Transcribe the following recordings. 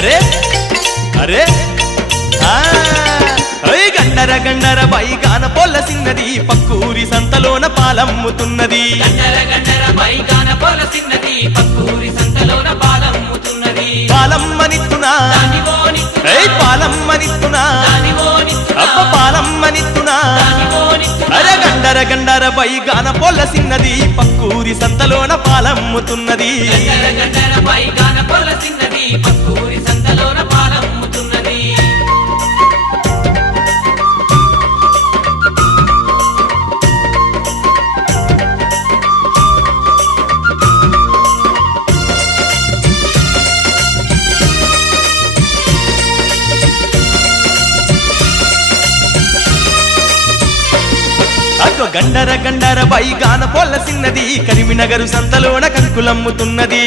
అరే అరే గండర గండర బైగాన పొల్ల సిన్నది పక్కూరి సంతలోన పాలమ్ముతున్నది పాలమ్మనిత్తునా పాలమ్మనిత్తునా అబ్బ పాలమ్మనిత్తునా అరే గండర గండర బైగాన పొల్ల సిన్నది పక్కూరి సంతలోన పాలమ్ముతున్నది గండర గండర బైగాన పొల్ల సిన్నది కరీంనగర్ సంతలోన కంకులమ్ముతున్నది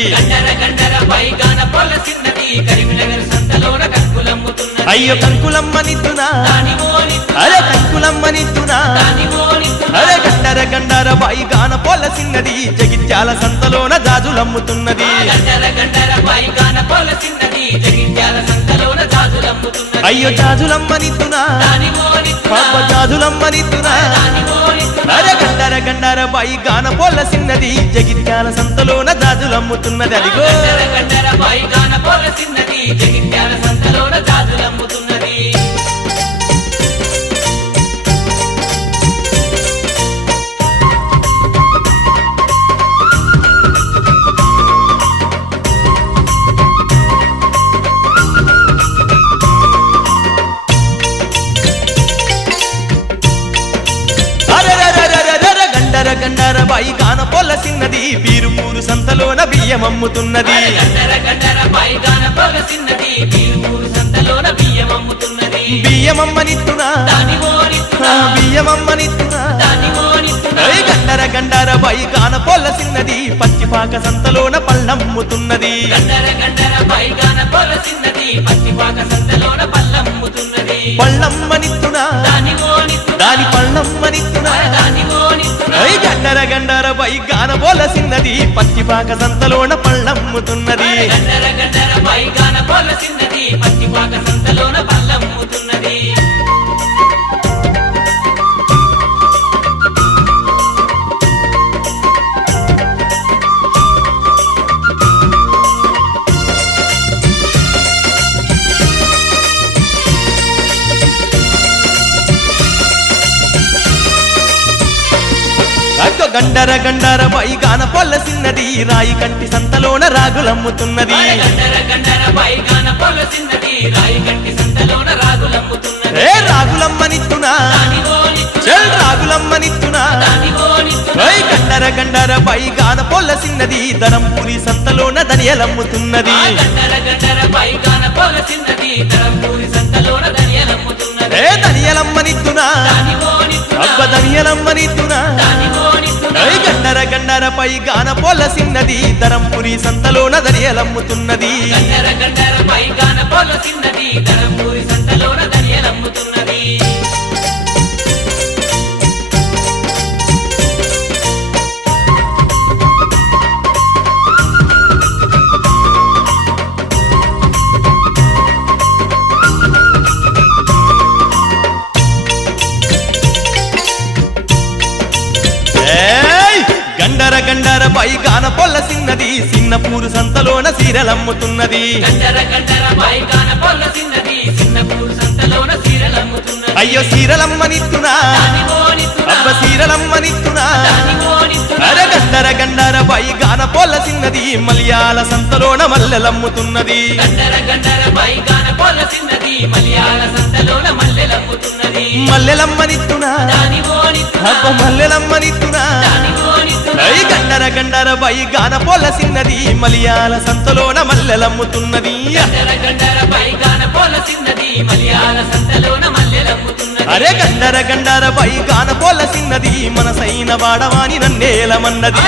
అయ్యో కంకులమ్మనిద్దునా అరే కంకులమ్మనిద్దునా అరే గండర గండర బైగాన పొల్ల సిన్నది జగిత్యాల సంతలోన జాజులమ్ముతున్నది అయ్యో జాజులమ్మనిద్దునా పాప జాజులమ్మనిద్దునా అరే గండర గండర బైగాన పొల్ల సిన్నది జగిత్యాల సంతలోన జాజులమ్ముతున్నది అదిగో గండర బైగాన పొల్ల సిన్నది బీరుపూరు సంతలోన బియ్యమమ్ముతున్నది బియ్యమమ్మనిత్తునా బియ్యమమ్మనిత్తునా గండర గండర బైగాన పొల్ల సిన్నది పచ్చిపాక సంతలోన పళ్ళమ్ముతున్నది పళ్ళమ్మనిత్తునా దాని పళ్ళమ్మనిత్తునా గండర గండర బైగాన పొల్ల సిన్నది పచ్చిపాక సంతలోన పళ్ళమ్ముతున్నది గండర గండర బైగాన పొల్ల సిన్నది రాయి కంటి సంతలోన రాగులమ్ముతున్నది ఏ రాగులమ్మనిత్తునా చల్ రాగులమ్మనిత్తునా గండర గండర బైగాన పొల్ల సిన్నది ధరంపురి సంతలోన ధనియలమ్ముతున్నది ఏ ధనియలమ్మనిత్తునా అబ్బ ధనియలమ్మనిత్తునా గండర గండర బైగాన పొల్ల సిన్నది ధరంపురి సంతలోన ధనియలమ్ముతున్నది గండర గండర బైగాన పొల్ల సిన్నది సిన్నపూరు సంతలోన సీరలమ్ముతున్నది అయ్యో సీరలమ్మనిత్తునా అబ్బ సీరలమ్మనిత్తునా అరే గండర గండర బైగాన పొల్ల సిన్నది మలయాళ సంతలోన మల్లెలమ్ముతున్నది మల్లెలమ్మనిత్తునా అబ్బ మల్లెలమ్మనిత్తునా గండర గండర బైగాన పొల్ల సిన్నది మలయాళ సంతలోన మల్లెలమ్ముతున్నది అరే గండర గండర బైగాన పొల్ల సిన్నది మనసైన వాడవాని నన్నేలమన్నది